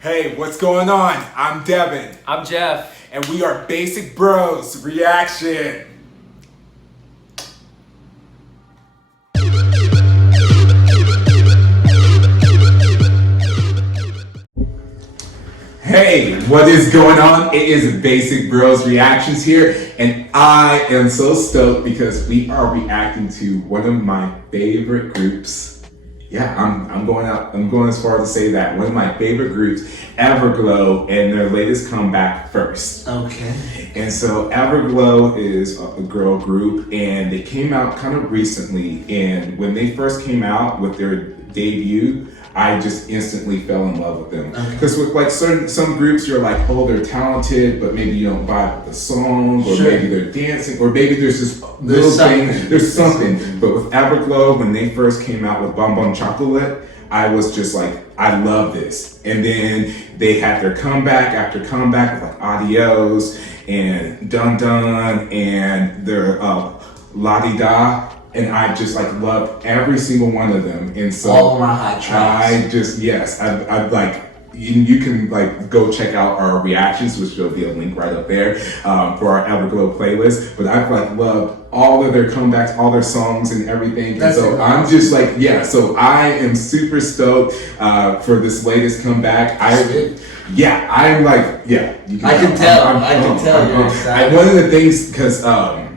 Hey, what's going on? I'm Devin. I'm Jeff. And we are Basic Bros Reaction. Hey, what is going on? It is Basic Bros Reactions here, and I am so stoked because we are reacting to one of my favorite groups. Yeah, I'm going as far as to say that one of my favorite groups, EVERGLOW, and their latest comeback, First. Okay. And so EVERGLOW is a girl group, and they came out kind of recently. And when they first came out with their debut, I just instantly fell in love with them. Because with like some groups, you're like, oh, they're talented, but maybe you don't vibe with the song, or maybe they're dancing, or maybe there's this little thing, there's something. But with EVERGLOW, when they first came out with Bum Bum Chocolate, I was just like, I love this. And then they had their comeback after comeback with like Adios and Dun Dun and their La Di Da. And I just like loved every single one of them. And so all of my high tracks. I like, you can like go check out our reactions, which will be a link right up there for our EVERGLOW playlist. But I've like loved all of their comebacks, all their songs and everything. And so I'm just like, so I am super stoked for this latest comeback. I'm like, I can tell you're excited. One of the things, because I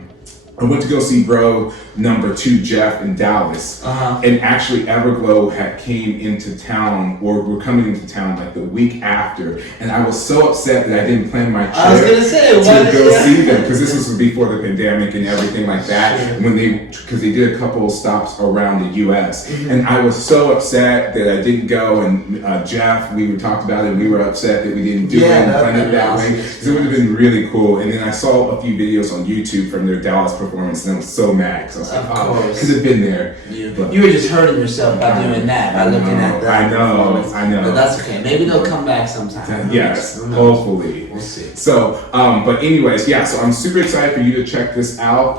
went to go see bro number 2 Jeff in Dallas, and actually EVERGLOW came into town, or were coming into town like the week after, and I was so upset that I didn't plan my trip to go see them, because this was before the pandemic and everything like that. Because they did a couple of stops around the U.S. And I was so upset that I didn't go. And Jeff, we talked about it, and we were upset that we didn't do it and plan it that way, because it would have been really cool. And then I saw a few videos on YouTube from their Dallas performance, and I was so mad. Of course. Could have been there. You were just hurting yourself by doing that, by looking at that. I know. But that's okay. Maybe they'll come back sometime. Yes, hopefully. We'll see. So, but anyways, so I'm super excited for you to check this out.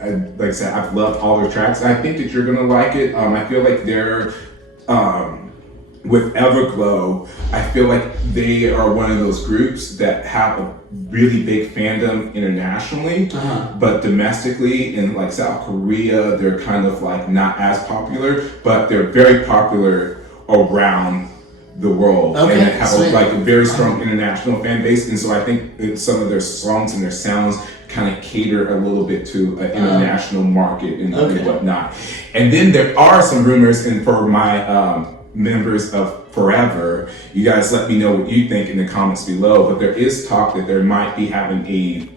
Like I said, I've loved all their tracks. I think that you're gonna like it. I feel like they're, with EVERGLOW, I feel like they are one of those groups that have a really big fandom internationally, but domestically in like South Korea, they're kind of like not as popular, but they're very popular around the world, and they have a very strong international fan base. And so I think some of their songs and their sounds kind of cater a little bit to an international market and whatnot. And then there are some rumors, and for my members of Forever, you guys let me know what you think in the comments below, but there is talk that there might be having a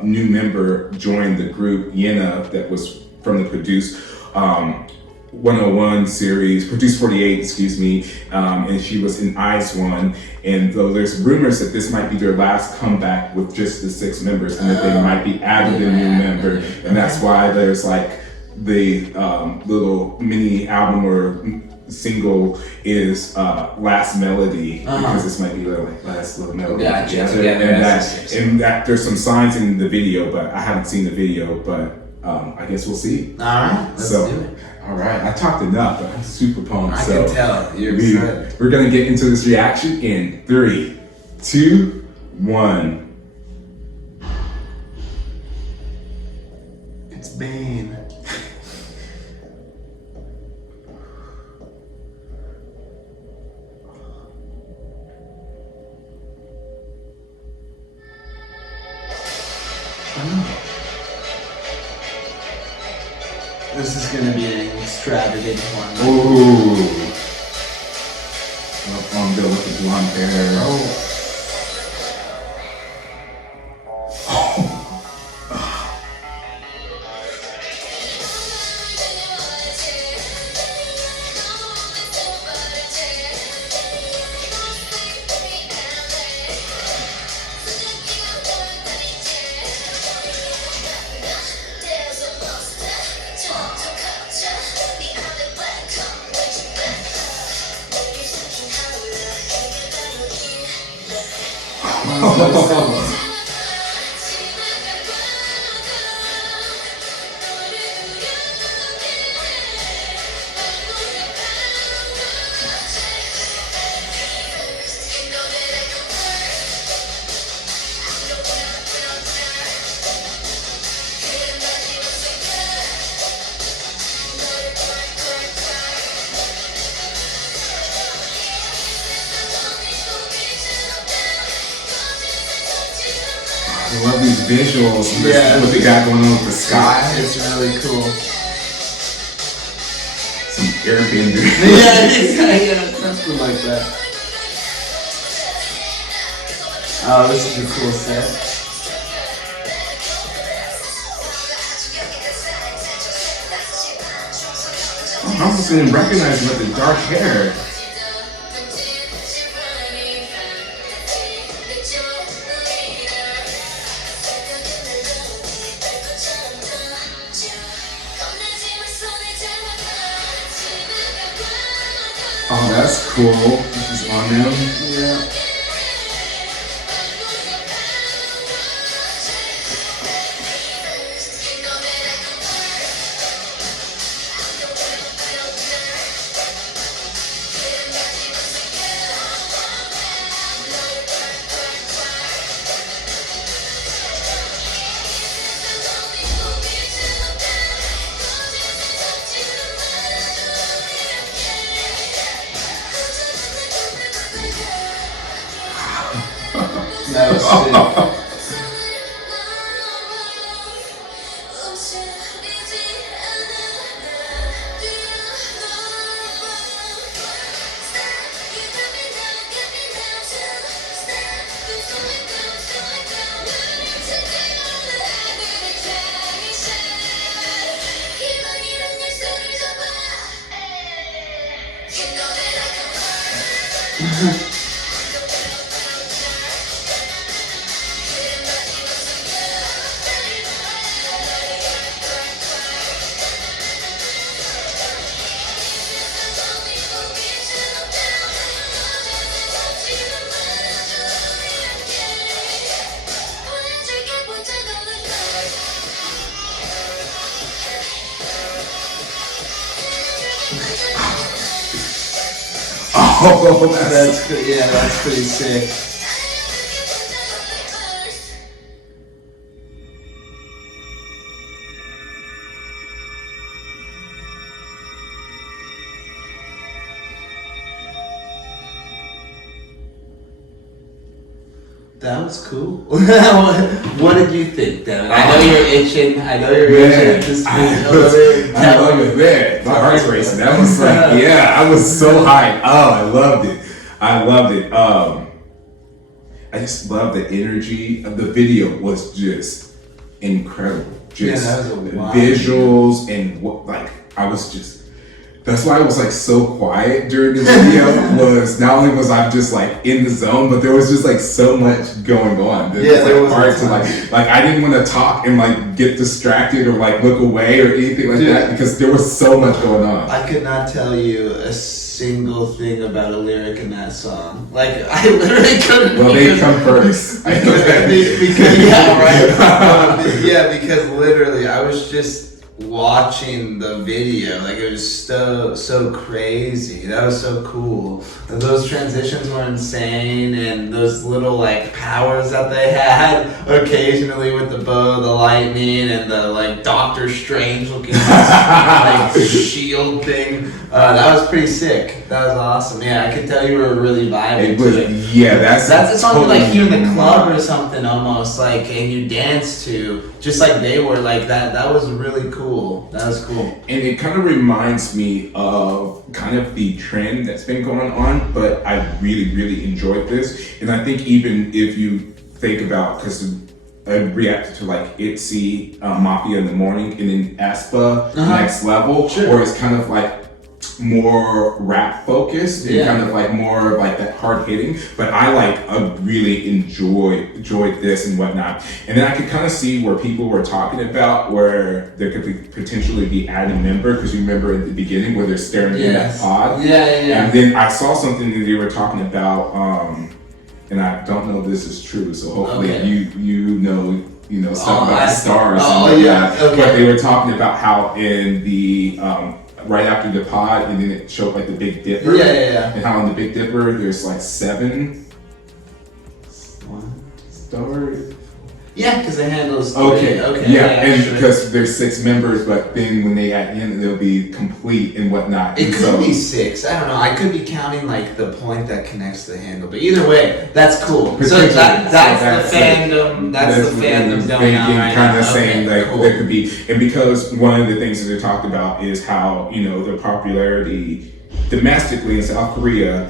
new member join the group, Yena, that was from the Produce 101 series, Produce 48, excuse me, and she was in Eyes One. And though there's rumors that this might be their last comeback with just the 6 members, and that they might be adding a new member, and that's why there's like the little mini album or single is Last Melody, because this might be like last little melody together. And that there's some signs in the video, but I haven't seen the video, but I guess we'll see. Alright, let's do it. Alright, I talked enough, but I'm super pumped. I can tell you're excited. We're gonna get into this reaction in 3, 2, 1. It's Bane. This is gonna be an extravagant one. Ooh. Girl with the blonde hair. I love these visuals. Yeah. What they got going on with the sky. It's really cool. Some airbender. Yeah, something like that. Oh, this is a cool set. I almost didn't recognize him with the dark hair. Oh, that's cool. This is on them. Yeah. That was sick. Oh, That's good. Yeah, that's pretty sick. That was cool. What did you think, Devin? I know you're itching. I know you're itching to speak a little. I love it, man. My heart's racing. That was like, yeah, I was so hyped. Oh, I loved it. I loved it. I just love the energy of the video. Was just incredible. Just that was a wild visuals and what, like, I was just. That's why I was like so quiet during this video. Was not only was I just like in the zone, but there was just like so much going on. There was hard to like I didn't want to talk and like get distracted or like look away or anything like that because there was so much going on. I could not tell you a single thing about a lyric in that song. Like I literally couldn't. Well, they come first. because yeah, right. Yeah, because literally I was just watching the video. Like it was so crazy. That was so cool. And those transitions were insane, and those little like powers that they had occasionally with the bow, the lightning, and the like Doctor Strange looking like shield thing. That was pretty sick. That was awesome. Yeah, I could tell you were really vibing to it. Yeah, that's a song totally like you in the club or something almost like, and you dance to just like they were like that. That was really cool. That was cool. And it kind of reminds me of kind of the trend that's been going on, but I really enjoyed this. And I think even if you think about, because I reacted to like ITZY, Mafia in the Morning, and then aespa, Next Level, where it's kind of like more rap focused and kind of like more like that hard hitting, but I really enjoyed this and whatnot. And then I could kind of see where people were talking about where there could potentially be adding a member, because you remember at the beginning where they're staring in that pod. And then I saw something that they were talking about, and I don't know if this is true, so hopefully you know stuff about the stars. But they were talking about how in the right after the pod, and then it showed like the Big Dipper. And how in the Big Dipper there's like 7 stars. Yeah, because the handle's three. Okay. Okay. Yeah, and sure. because there's 6 members, but then when they add in, they'll be complete and whatnot. It And could so, be 6. I don't know. I could be counting like the point that connects to the handle, but either way, that's cool. So Potentially. that's So the fandom. That's the fandom going on right kind now. of saying Okay, like cool. there could be, and because one of the things that they talked about is how the popularity domestically in South Korea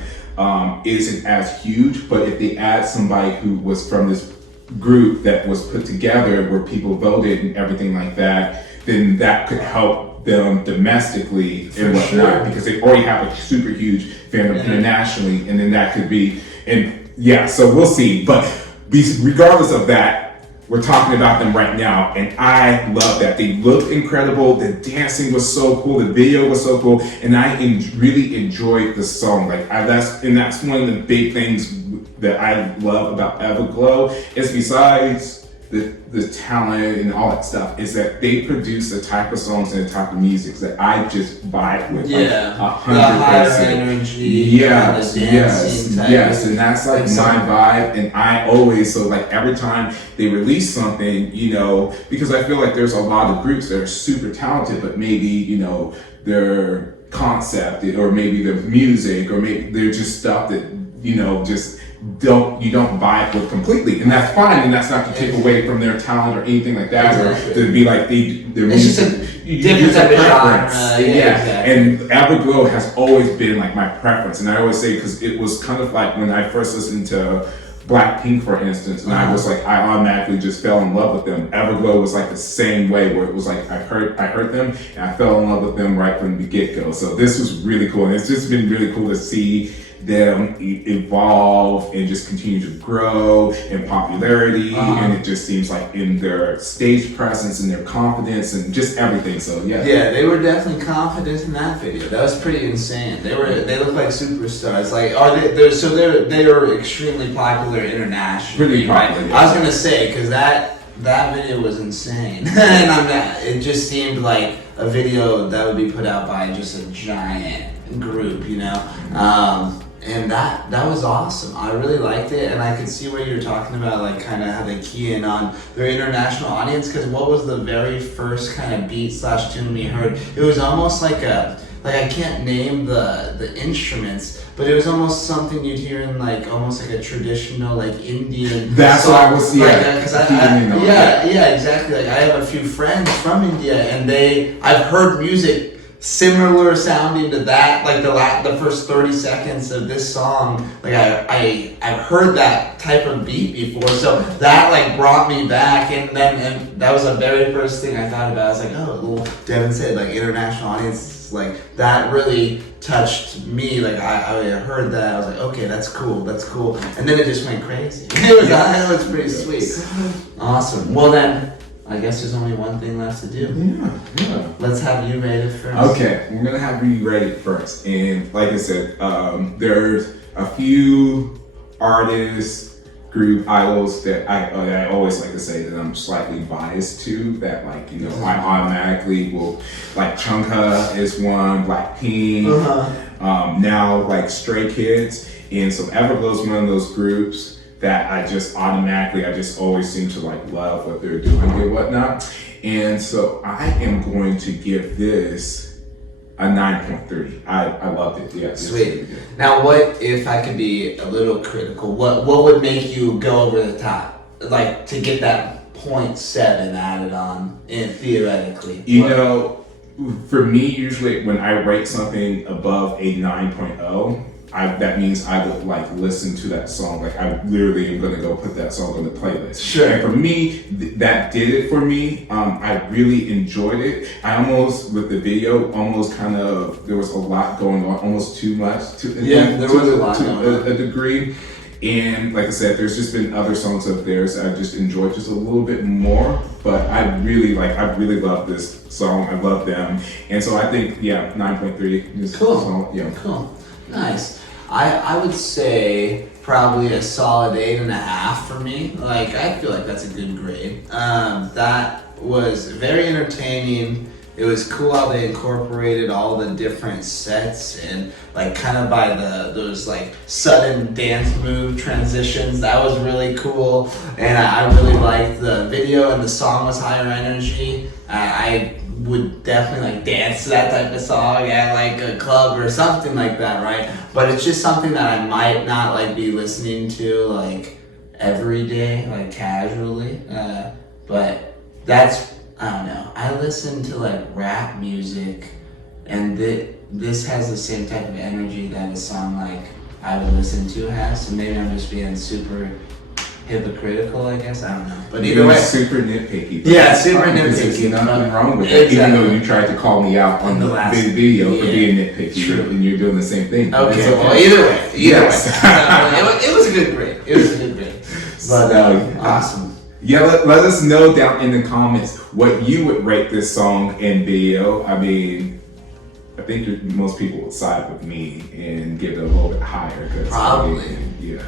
isn't as huge, but if they add somebody who was from this group that was put together where people voted and everything like that, then that could help them domestically and whatnot, sure. because they already have a super huge fandom internationally, and then that could be, and yeah, so we'll see. But regardless of that, we're talking about them right now, and I love that. They looked incredible. The dancing was so cool. The video was so cool, and I really enjoyed the song. That's one of the big things that I love about Everglow. Is besides the talent and all that stuff, is that they produce the type of songs and the type of music that I just vibe with. Yeah, like, the higher 100%. energy. Yes, and the yes, dancing type yes, of- and that's like my vibe. And I always, so like every time they release something, because I feel like there's a lot of groups that are super talented, but maybe their concept or maybe their music or maybe they're just stuff that just you don't vibe with completely, and that's fine, and that's not to take away from their talent or anything like that, Exactly. or to be like their It's just music. a different type of genre. Yeah, exactly. And Everglow has always been like my preference, and I always say, because it was kind of like when I first listened to Blackpink, for instance, and I was like, I automatically just fell in love with them. Everglow was like the same way, where it was like I heard them and I fell in love with them right from the get-go. So this was really cool, and it's just been really cool to see them evolve and just continue to grow in popularity, and it just seems like in their stage presence and their confidence and just everything. So yeah, they were definitely confident in that video. That was pretty insane. They look like superstars. Like, are they are extremely popular internationally. Pretty popular, Right? yeah. I was gonna say, because that video was insane, and it just seemed like a video that would be put out by just a giant group, and that was awesome. I really liked it, and I could see what you were talking about, like kind of how they key in on their international audience. Because what was the very first kind of beat / tune we heard? It was almost like I can't name the instruments, but it was almost something you'd hear in almost like a traditional Indian. That's song. what I was Yeah, exactly. Like, I have a few friends from India, and I've heard music similar sounding to that, like the first 30 seconds of this song. Like I've heard that type of beat before, so that brought me back, and that was the very first thing I thought about. I was like, oh, well, Devin said international audience, that really touched me. I heard that, I was like, okay, that's cool, and then it just went crazy. It was pretty sweet. Awesome. Well then, I guess there's only one thing left to do. Yeah. Let's have you rate it first. Okay, we're gonna have you rate it first, and like I said, there's a few artists, group idols that I always like to say that I'm slightly biased to. That I automatically will Chungha is one, Blackpink, now Stray Kids, and so Everglow is one of those groups that I just always seem to love what they're doing and whatnot. And so I am going to give this a 9.3. I loved it. Yeah. Sweet. Now, what if I could be a little critical? What would make you go over the top, to get that 0.7 added on, theoretically? For me, usually when I rate something above a 9.0, that means I would listen to that song. I literally am gonna go put that song on the playlist. Sure. And for me, that did it for me. I really enjoyed it. I almost, with the video, there was a lot going on, almost too much. There was a lot going on. A degree. And like I said, there's just been other songs of theirs that I just enjoyed just a little bit more. But I really love this song. I love them. And so I think, 9.3. Cool. Yeah. Cool. Nice. I would say probably a solid 8.5 for me. I feel like that's a good grade. That was very entertaining, it was cool how they incorporated all the different sets and like kind of by those like sudden dance move transitions. That was really cool, and I really liked the video, and the song was higher energy. I would definitely like dance to that type of song at like a club or something like that, right? But it's just something that I might not like be listening to like every day, like casually. But that's, I don't know. I listen to like rap music, and this has the same type of energy that a song like I would listen to has. So maybe I'm just being super hypocritical, I guess. I don't know. But either way, super nitpicky. Yeah, super There's nitpicky. nothing wrong with it. Exactly. Even though you tried to call me out on the last video for yeah. being nitpicky, True. and you're doing the same thing. Okay, It's well, either way. Yes. It was a good grade. It was a good grade. But awesome. Yeah, let us know down in the comments what you would rate this song and video. I mean, I think most people would side with me and give it a little bit higher. Probably. Yeah.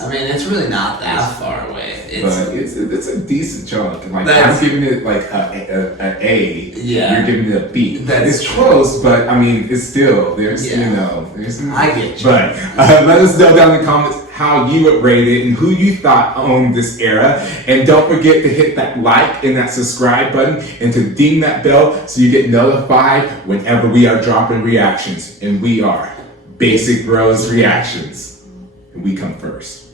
I mean, it's really not that far away. But it's a decent chunk. Like That's- I'm giving it like a A. Yeah. You're giving it a B. That's It's true. close, but I mean, it's still there's Yeah. there's. I get you. But let us know down in the comments how you would rate it and who you thought owned this era. And don't forget to hit that like and that subscribe button and to ding that bell so you get notified whenever we are dropping reactions. And we are Basic Bros Reactions. And we come first.